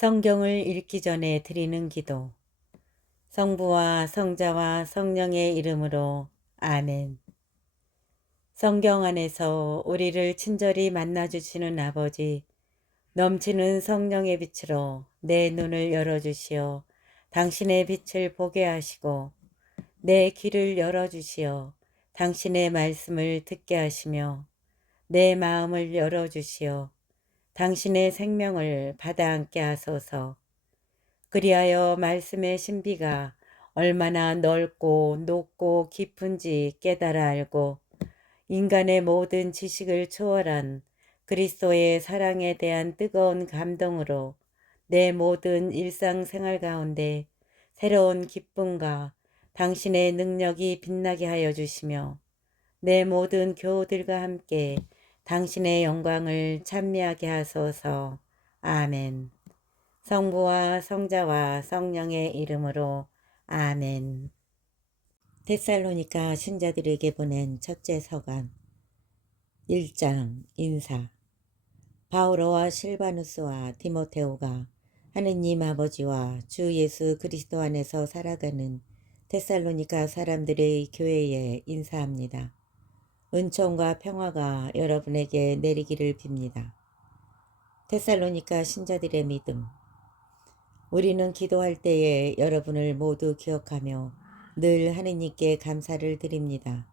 성경을 읽기 전에 드리는 기도. 성부와 성자와 성령의 이름으로 아멘. 성경 안에서 우리를 친절히 만나주시는 아버지, 넘치는 성령의 빛으로 내 눈을 열어주시어 당신의 빛을 보게 하시고, 내 귀를 열어주시어 당신의 말씀을 듣게 하시며, 내 마음을 열어주시어 당신의 생명을 받아 안게 하소서. 그리하여 말씀의 신비가 얼마나 넓고 높고 깊은지 깨달아 알고 인간의 모든 지식을 초월한 그리스도의 사랑에 대한 뜨거운 감동으로 내 모든 일상생활 가운데 새로운 기쁨과 당신의 능력이 빛나게 하여 주시며 내 모든 교우들과 함께 당신의 영광을 찬미하게 하소서. 아멘. 성부와 성자와 성령의 이름으로 아멘. 데살로니가 신자들에게 보낸 첫째 서간 1장 인사. 바오로와 실바누스와 디모테오가 하느님 아버지와 주 예수 그리스도 안에서 살아가는 데살로니가 사람들의 교회에 인사합니다. 은총과 평화가 여러분에게 내리기를 빕니다. 데살로니가 신자들의 믿음. 우리는 기도할 때에 여러분을 모두 기억하며 늘 하느님께 감사를 드립니다.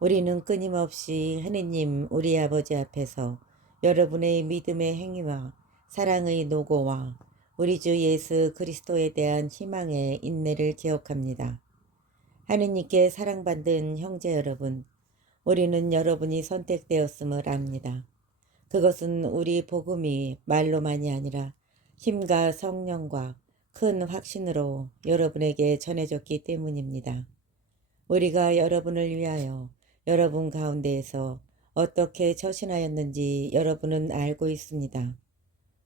우리는 끊임없이 하느님 우리 아버지 앞에서 여러분의 믿음의 행위와 사랑의 노고와 우리 주 예수 그리스도에 대한 희망의 인내를 기억합니다. 하느님께 사랑받는 형제 여러분, 우리는 여러분이 선택되었음을 압니다. 그것은 우리 복음이 말로만이 아니라 힘과 성령과 큰 확신으로 여러분에게 전해졌기 때문입니다. 우리가 여러분을 위하여 여러분 가운데에서 어떻게 처신하였는지 여러분은 알고 있습니다.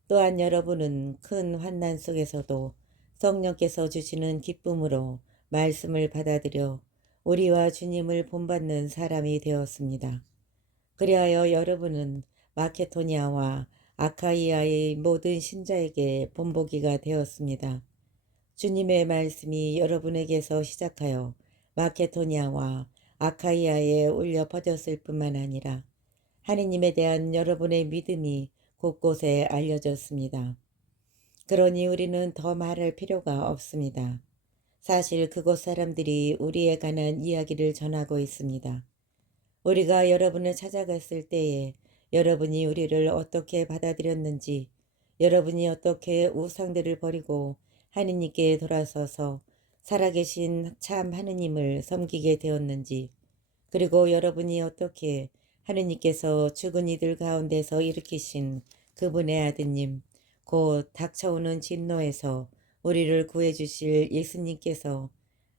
또한 여러분은 큰 환난 속에서도 성령께서 주시는 기쁨으로 말씀을 받아들여 우리와 주님을 본받는 사람이 되었습니다. 그리하여 여러분은 마케도니아와 아카이아의 모든 신자에게 본보기가 되었습니다. 주님의 말씀이 여러분에게서 시작하여 마케도니아와 아카이아에 울려 퍼졌을 뿐만 아니라 하느님에 대한 여러분의 믿음이 곳곳에 알려졌습니다. 그러니 우리는 더 말할 필요가 없습니다. 사실 그곳 사람들이 우리에 관한 이야기를 전하고 있습니다. 우리가 여러분을 찾아갔을 때에 여러분이 우리를 어떻게 받아들였는지, 여러분이 어떻게 우상들을 버리고 하느님께 돌아서서 살아계신 참 하느님을 섬기게 되었는지, 그리고 여러분이 어떻게 하느님께서 죽은 이들 가운데서 일으키신 그분의 아드님, 곧 닥쳐오는 진노에서 우리를 구해주실 예수님께서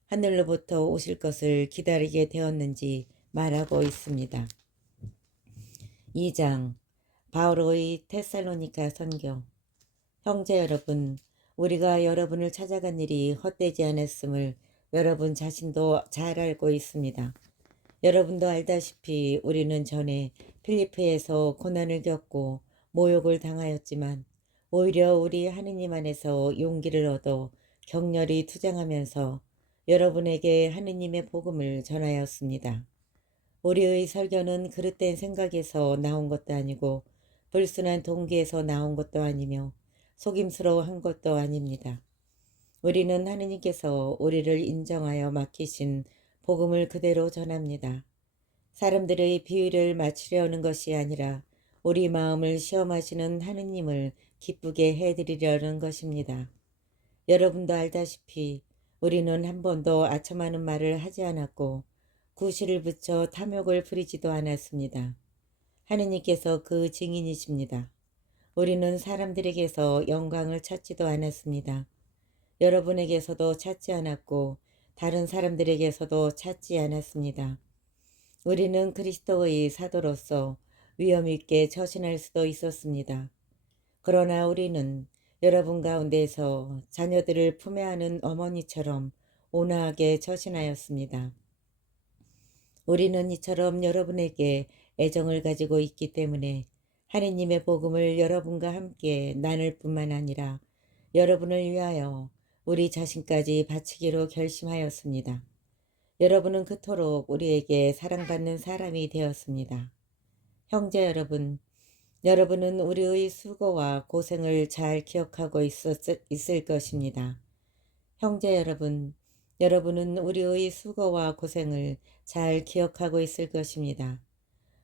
하늘로부터 오실 것을 기다리게 되었는지 말하고 있습니다. 2장 바오로의 테살로니가 선교. 형제 여러분, 우리가 여러분을 찾아간 일이 헛되지 않았음을 여러분 자신도 잘 알고 있습니다. 여러분도 알다시피 우리는 전에 필리피에서 고난을 겪고 모욕을 당하였지만 오히려 우리 하느님 안에서 용기를 얻어 격렬히 투쟁하면서 여러분에게 하느님의 복음을 전하였습니다. 우리의 설교는 그릇된 생각에서 나온 것도 아니고 불순한 동기에서 나온 것도 아니며 속임수로 한 것도 아닙니다. 우리는 하느님께서 우리를 인정하여 맡기신 복음을 그대로 전합니다. 사람들의 비위를 맞추려는 것이 아니라 우리 마음을 시험하시는 하느님을 기쁘게 해드리려는 것입니다. 여러분도 알다시피 우리는 한 번도 아첨하는 말을 하지 않았고 구실을 붙여 탐욕을 부리지도 않았습니다. 하느님께서 그 증인이십니다. 우리는 사람들에게서 영광을 찾지도 않았습니다. 여러분에게서도 찾지 않았고 다른 사람들에게서도 찾지 않았습니다. 우리는 그리스도의 사도로서 위험 있게 처신할 수도 있었습니다. 그러나 우리는 여러분 가운데서 자녀들을 품에 안은 어머니처럼 온화하게 처신하였습니다. 우리는 이처럼 여러분에게 애정을 가지고 있기 때문에 하느님의 복음을 여러분과 함께 나눌 뿐만 아니라 여러분을 위하여 우리 자신까지 바치기로 결심하였습니다. 여러분은 그토록 우리에게 사랑받는 사람이 되었습니다. 형제 여러분, 여러분은 우리의 수고와 고생을 잘 기억하고 있을 것입니다. 형제 여러분, 여러분은 우리의 수고와 고생을 잘 기억하고 있을 것입니다.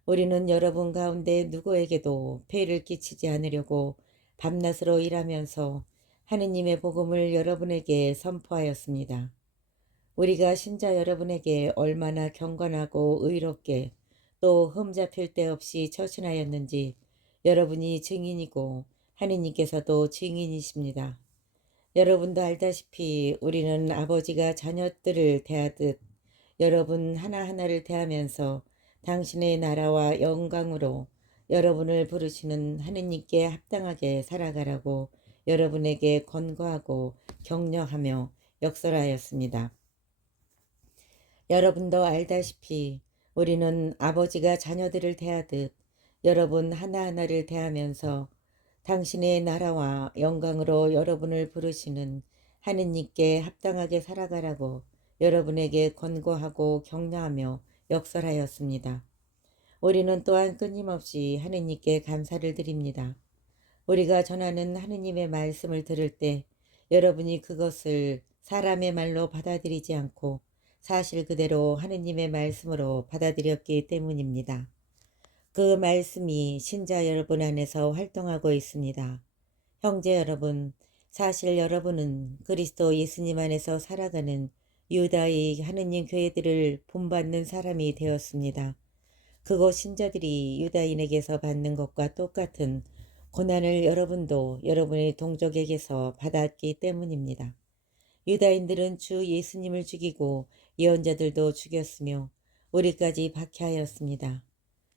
우리는 여러분 가운데 누구에게도 폐를 끼치지 않으려고 밤낮으로 일하면서 하느님의 복음을 여러분에게 선포하였습니다. 우리가 신자 여러분에게 얼마나 경건하고 의롭게 또 흠잡힐 데 없이 처신하였는지 여러분이 증인이고 하느님께서도 증인이십니다. 여러분도 알다시피 우리는 아버지가 자녀들을 대하듯 여러분 하나하나를 대하면서 당신의 나라와 영광으로 여러분을 부르시는 하느님께 합당하게 살아가라고 여러분에게 권고하고 격려하며 역설하였습니다. 여러분도 알다시피 우리는 아버지가 자녀들을 대하듯 여러분 하나하나를 대하면서 당신의 나라와 영광으로 여러분을 부르시는 하느님께 합당하게 살아가라고 여러분에게 권고하고 격려하며 역설하였습니다. 우리는 또한 끊임없이 하느님께 감사를 드립니다. 우리가 전하는 하느님의 말씀을 들을 때 여러분이 그것을 사람의 말로 받아들이지 않고 사실 그대로 하느님의 말씀으로 받아들였기 때문입니다. 그 말씀이 신자 여러분 안에서 활동하고 있습니다. 형제 여러분, 사실 여러분은 그리스도 예수님 안에서 살아가는 유다의 하느님 교회들을 본받는 사람이 되었습니다. 그곳 신자들이 유다인에게서 받는 것과 똑같은 고난을 여러분도 여러분의 동족에게서 받았기 때문입니다. 유다인들은 주 예수님을 죽이고 예언자들도 죽였으며 우리까지 박해하였습니다.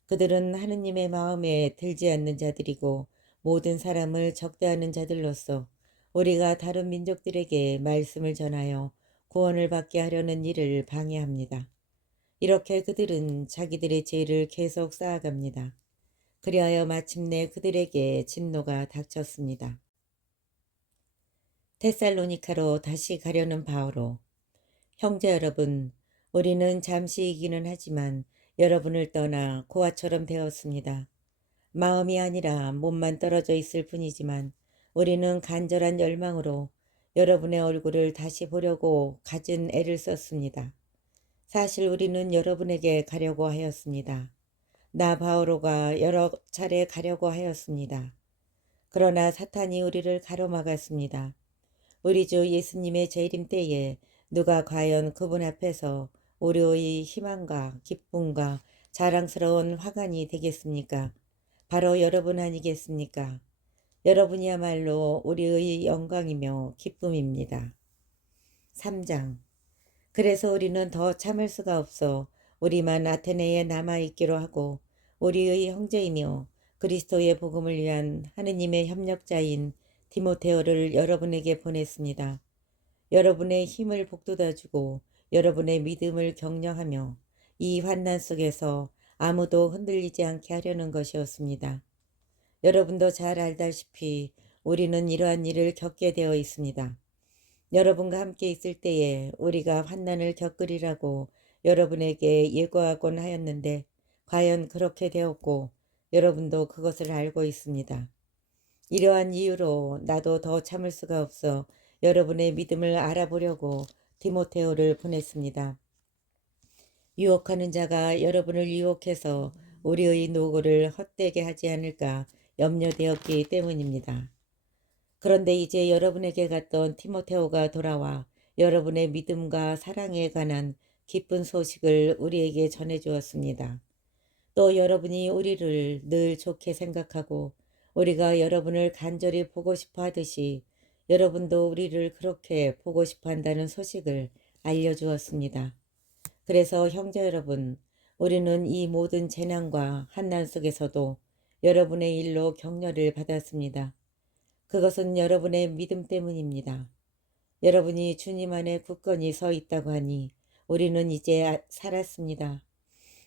그들은 하느님의 마음에 들지 않는 자들이고 모든 사람을 적대하는 자들로서 우리가 다른 민족들에게 말씀을 전하여 구원을 받게 하려는 일을 방해합니다. 이렇게 그들은 자기들의 죄를 계속 쌓아갑니다. 그리하여 마침내 그들에게 진노가 닥쳤습니다. 데살로니카로 다시 가려는 바오로, 형제 여러분, 우리는 잠시이기는 하지만 여러분을 떠나 고아처럼 되었습니다. 마음이 아니라 몸만 떨어져 있을 뿐이지만 우리는 간절한 열망으로 여러분의 얼굴을 다시 보려고 갖은 애를 썼습니다. 사실 우리는 여러분에게 가려고 하였습니다. 나 바오로가 여러 차례 가려고 하였습니다. 그러나 사탄이 우리를 가로막았습니다. 우리 주 예수님의 재림 때에 누가 과연 그분 앞에서 우리의 희망과 기쁨과 자랑스러운 화관이 되겠습니까? 바로 여러분 아니겠습니까? 여러분이야말로 우리의 영광이며 기쁨입니다. 3장. 그래서 우리는 더 참을 수가 없어 우리만 아테네에 남아있기로 하고 우리의 형제이며 그리스도의 복음을 위한 하느님의 협력자인 디모데오를 여러분에게 보냈습니다. 여러분의 힘을 북돋아주고 여러분의 믿음을 격려하며 이 환난 속에서 아무도 흔들리지 않게 하려는 것이었습니다. 여러분도 잘 알다시피 우리는 이러한 일을 겪게 되어 있습니다. 여러분과 함께 있을 때에 우리가 환난을 겪으리라고 여러분에게 예고하곤 하였는데 과연 그렇게 되었고 여러분도 그것을 알고 있습니다. 이러한 이유로 나도 더 참을 수가 없어 여러분의 믿음을 알아보려고 디모데오를 보냈습니다. 유혹하는 자가 여러분을 유혹해서 우리의 노고를 헛되게 하지 않을까 염려되었기 때문입니다. 그런데 이제 여러분에게 갔던 디모데오가 돌아와 여러분의 믿음과 사랑에 관한 기쁜 소식을 우리에게 전해주었습니다. 또 여러분이 우리를 늘 좋게 생각하고 우리가 여러분을 간절히 보고 싶어 하듯이 여러분도 우리를 그렇게 보고 싶어 한다는 소식을 알려주었습니다. 그래서 형제 여러분, 우리는 이 모든 재난과 환난 속에서도 여러분의 일로 격려를 받았습니다. 그것은 여러분의 믿음 때문입니다. 여러분이 주님 안에 굳건히 서 있다고 하니 우리는 이제 살았습니다.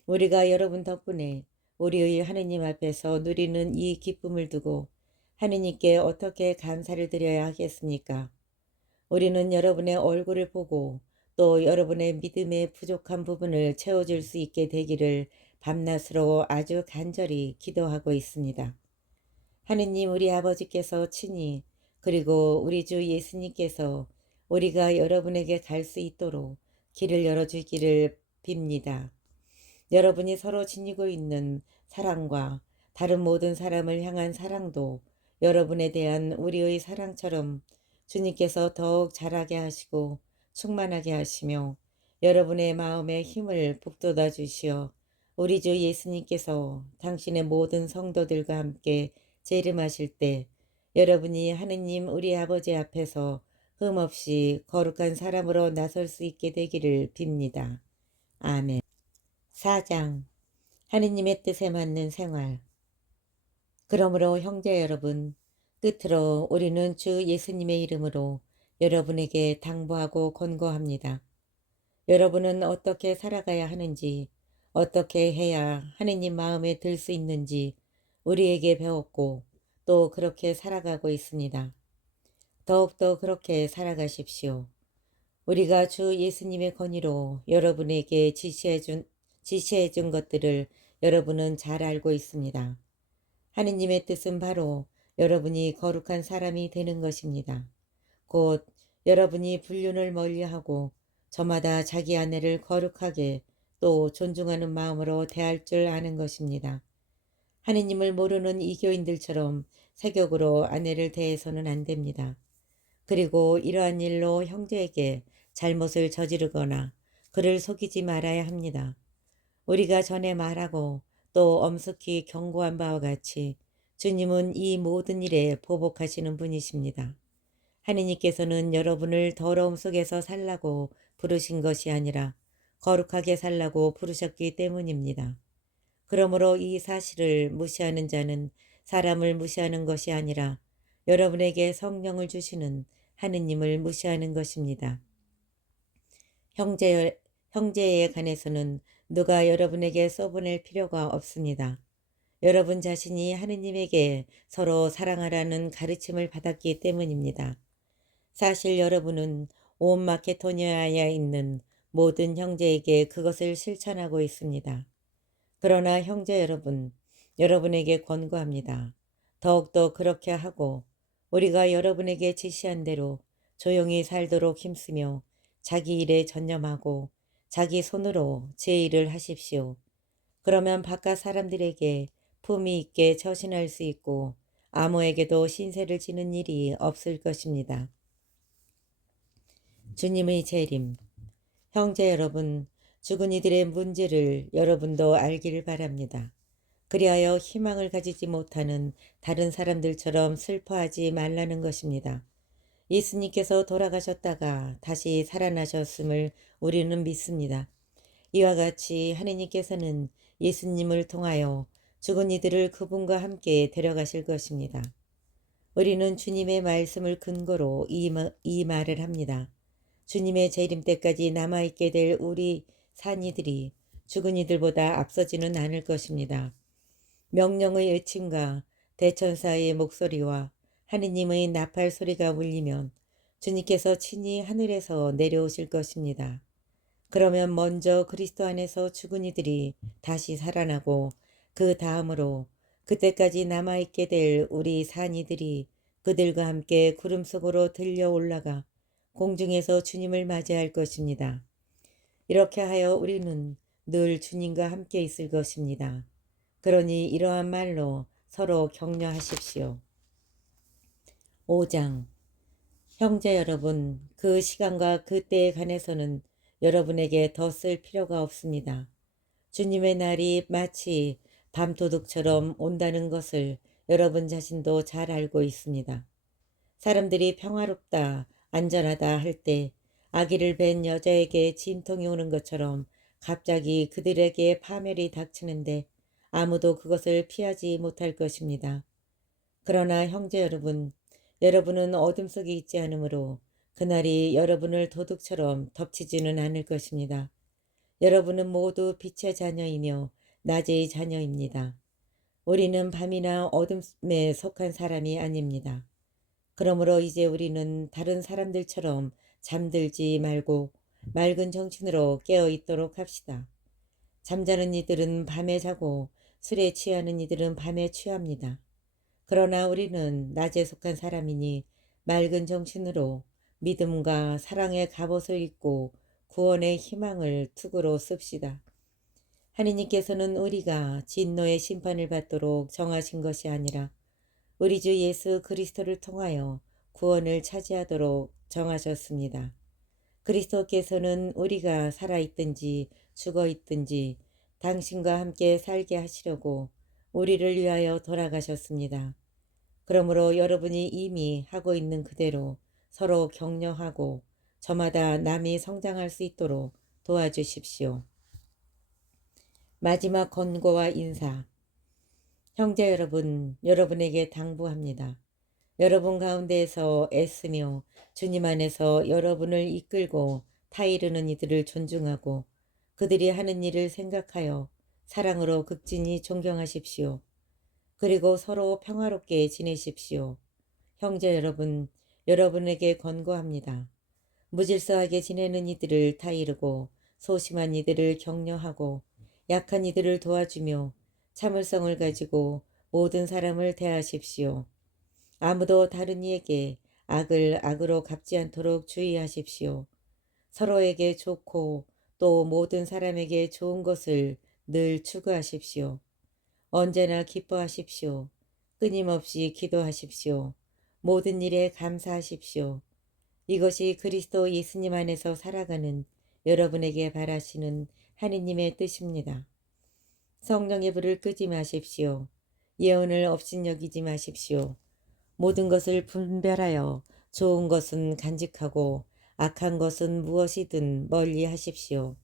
우리가 여러분 덕분에 우리의 하느님 앞에서 누리는 이 기쁨을 두고 하느님께 어떻게 감사를 드려야 하겠습니까? 우리는 여러분의 얼굴을 보고 또 여러분의 믿음의 부족한 부분을 채워줄 수 있게 되기를 밤낮으로 아주 간절히 기도하고 있습니다. 하느님 우리 아버지께서 친히 그리고 우리 주 예수님께서 우리가 여러분에게 갈 수 있도록 길을 열어주기를 빕니다. 여러분이 서로 지니고 있는 사랑과 다른 모든 사람을 향한 사랑도 여러분에 대한 우리의 사랑처럼 주님께서 더욱 자라게 하시고 충만하게 하시며 여러분의 마음에 힘을 북돋아 주시어 우리 주 예수님께서 당신의 모든 성도들과 함께 재림하실 때 여러분이 하느님 우리 아버지 앞에서 흠없이 거룩한 사람으로 나설 수 있게 되기를 빕니다. 아멘. 4장 하느님의 뜻에 맞는 생활. 그러므로 형제 여러분, 끝으로 우리는 주 예수님의 이름으로 여러분에게 당부하고 권고합니다. 여러분은 어떻게 살아가야 하는지, 어떻게 해야 하느님 마음에 들 수 있는지 우리에게 배웠고 또 그렇게 살아가고 있습니다. 더욱더 그렇게 살아가십시오. 우리가 주 예수님의 권위로 여러분에게 지시해준 것들을 여러분은 잘 알고 있습니다. 하느님의 뜻은 바로 여러분이 거룩한 사람이 되는 것입니다. 곧 여러분이 불륜을 멀리하고 저마다 자기 아내를 거룩하게 또 존중하는 마음으로 대할 줄 아는 것입니다. 하느님을 모르는 이교인들처럼 세격으로 아내를 대해서는 안 됩니다. 그리고 이러한 일로 형제에게 잘못을 저지르거나 그를 속이지 말아야 합니다. 우리가 전에 말하고 또 엄숙히 경고한 바와 같이 주님은 이 모든 일에 보복하시는 분이십니다. 하느님께서는 여러분을 더러움 속에서 살라고 부르신 것이 아니라 거룩하게 살라고 부르셨기 때문입니다. 그러므로 이 사실을 무시하는 자는 사람을 무시하는 것이 아니라 여러분에게 성령을 주시는 하느님을 무시하는 것입니다. 형제에 관해서는 누가 여러분에게 써보낼 필요가 없습니다. 여러분 자신이 하느님에게 서로 사랑하라는 가르침을 받았기 때문입니다. 사실 여러분은 온 마케도니아에 있는 모든 형제에게 그것을 실천하고 있습니다. 그러나 형제 여러분, 여러분에게 권고합니다. 더욱더 그렇게 하고 우리가 여러분에게 지시한 대로 조용히 살도록 힘쓰며 자기 일에 전념하고 자기 손으로 제 일을 하십시오. 그러면 바깥 사람들에게 품위 있게 처신할 수 있고 아무에게도 신세를 지는 일이 없을 것입니다. 주님의 재림. 형제 여러분, 죽은 이들의 문제를 여러분도 알기를 바랍니다. 그리하여 희망을 가지지 못하는 다른 사람들처럼 슬퍼하지 말라는 것입니다. 예수님께서 돌아가셨다가 다시 살아나셨음을 우리는 믿습니다. 이와 같이 하느님께서는 예수님을 통하여 죽은 이들을 그분과 함께 데려가실 것입니다. 우리는 주님의 말씀을 근거로 이 말을 합니다. 주님의 재림 때까지 남아있게 될 우리 산이들이 죽은 이들보다 앞서지는 않을 것입니다. 명령의 외침과 대천사의 목소리와 하느님의 나팔 소리가 울리면 주님께서 친히 하늘에서 내려오실 것입니다. 그러면 먼저 그리스도 안에서 죽은 이들이 다시 살아나고 그 다음으로 그때까지 남아있게 될 우리 산이들이 그들과 함께 구름 속으로 들려 올라가 공중에서 주님을 맞이할 것입니다. 이렇게 하여 우리는 늘 주님과 함께 있을 것입니다. 그러니 이러한 말로 서로 격려하십시오. 5장 형제 여러분, 그 시간과 그 때에 관해서는 여러분에게 더 쓸 필요가 없습니다. 주님의 날이 마치 밤도둑처럼 온다는 것을 여러분 자신도 잘 알고 있습니다. 사람들이 평화롭다, 안전하다 할 때 아기를 뵌 여자에게 진통이 오는 것처럼 갑자기 그들에게 파멸이 닥치는데 아무도 그것을 피하지 못할 것입니다. 그러나 형제 여러분, 여러분은 어둠 속에 있지 않으므로 그날이 여러분을 도둑처럼 덮치지는 않을 것입니다. 여러분은 모두 빛의 자녀이며 낮의 자녀입니다. 우리는 밤이나 어둠에 속한 사람이 아닙니다. 그러므로 이제 우리는 다른 사람들처럼 잠들지 말고 맑은 정신으로 깨어 있도록 합시다. 잠자는 이들은 밤에 자고 술에 취하는 이들은 밤에 취합니다. 그러나 우리는 낮에 속한 사람이니 맑은 정신으로 믿음과 사랑의 갑옷을 입고 구원의 희망을 투구로 씁시다. 하느님께서는 우리가 진노의 심판을 받도록 정하신 것이 아니라 우리 주 예수 그리스도를 통하여 구원을 차지하도록 정하셨습니다. 그리스도께서는 우리가 살아있든지 죽어있든지 당신과 함께 살게 하시려고 우리를 위하여 돌아가셨습니다. 그러므로 여러분이 이미 하고 있는 그대로 서로 격려하고 저마다 남이 성장할 수 있도록 도와주십시오. 마지막 권고와 인사. 형제 여러분, 여러분에게 당부합니다. 여러분 가운데에서 애쓰며 주님 안에서 여러분을 이끌고 타이르는 이들을 존중하고 그들이 하는 일을 생각하여 사랑으로 극진히 존경하십시오. 그리고 서로 평화롭게 지내십시오. 형제 여러분, 여러분에게 권고합니다. 무질서하게 지내는 이들을 타이르고 소심한 이들을 격려하고 약한 이들을 도와주며 참을성을 가지고 모든 사람을 대하십시오. 아무도 다른 이에게 악을 악으로 갚지 않도록 주의하십시오. 서로에게 좋고 또 모든 사람에게 좋은 것을 늘 추구하십시오. 언제나 기뻐하십시오. 끊임없이 기도하십시오. 모든 일에 감사하십시오. 이것이 그리스도 예수님 안에서 살아가는 여러분에게 바라시는 하느님의 뜻입니다. 성령의 불을 끄지 마십시오. 예언을 업신여기지 마십시오. 모든 것을 분별하여 좋은 것은 간직하고 악한 것은 무엇이든 멀리 하십시오.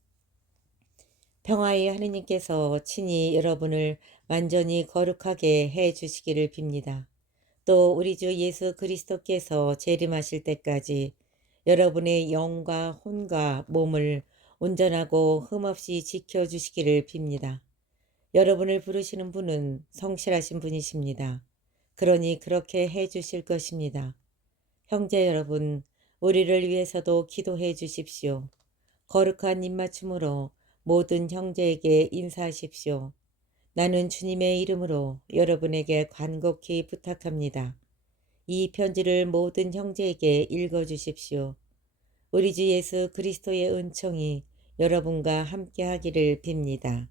평화의 하느님께서 친히 여러분을 완전히 거룩하게 해 주시기를 빕니다. 또 우리 주 예수 그리스도께서 재림하실 때까지 여러분의 영과 혼과 몸을 온전하고 흠없이 지켜주시기를 빕니다. 여러분을 부르시는 분은 성실하신 분이십니다. 그러니 그렇게 해 주실 것입니다. 형제 여러분, 우리를 위해서도 기도해 주십시오. 거룩한 입맞춤으로 모든 형제에게 인사하십시오. 나는 주님의 이름으로 여러분에게 간곡히 부탁합니다. 이 편지를 모든 형제에게 읽어주십시오. 우리 주 예수 그리스도의 은총이 여러분과 함께 하기를 빕니다.